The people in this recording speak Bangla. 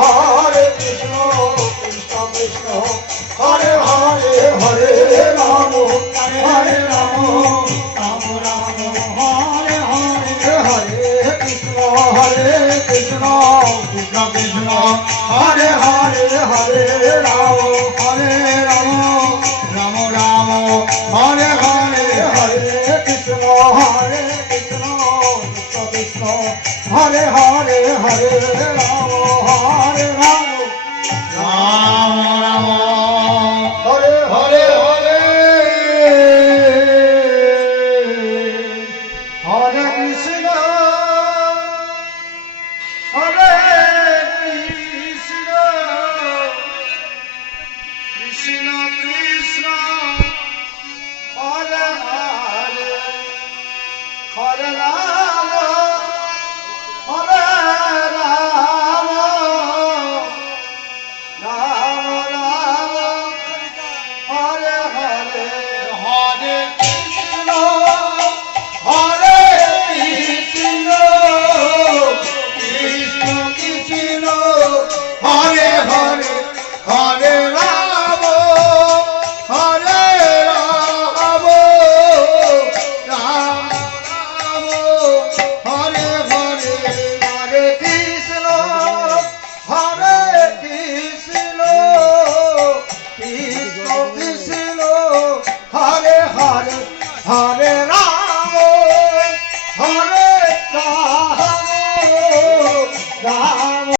হরে কৃষ্ণ কৃষ্ণ কৃষ্ণ হরে হরে হরে রাম হরে রাম রাম রাম হরে হরে হরে কৃষ্ণ কৃষ্ণ কৃষ্ণ হরে হরে হরে রাম রাম রাম রাম হরে হরে হরে কৃষ্ণ কৃষ্ণ কৃষ্ণ হরে হরে হরে রাম রাম